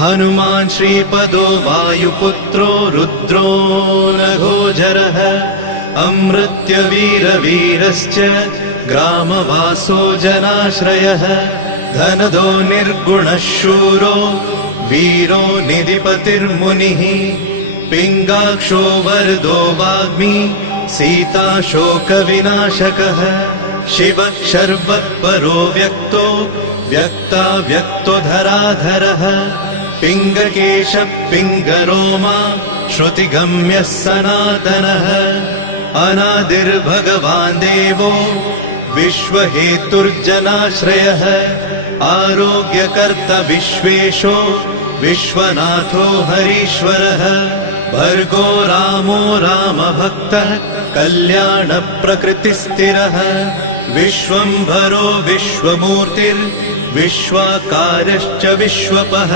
हनुमान् श्रीपदो वायुपुत्रो रुद्रो नघोजरः अमृत्यवीरवीरश्च ग्रामवासो जनाश्रयः धनदो निर्गुणः शूरो वीरो निधिपतिर्मुनिः पिङ्गाक्षो वरदो वाग्मी सीताशोकविनाशकः शिवः शर्वत्परो व्यक्तो व्यक्ताव्यक्तो धराधरः पिङ्गकेशः पिङ्गरोमा श्रुतिगम्यः सनातनः अनादिर्भगवान् देवो विश्वहेतुर्जनाश्रयः आरोग्यकर्ता विश्वेशो विश्वनाथो हरीश्वरः भर्गो रामो रामभक्तः कल्याणप्रकृतिस्थिरः विश्वम्भरो विश्वमूर्तिर्विश्वाकारश्च विश्वपः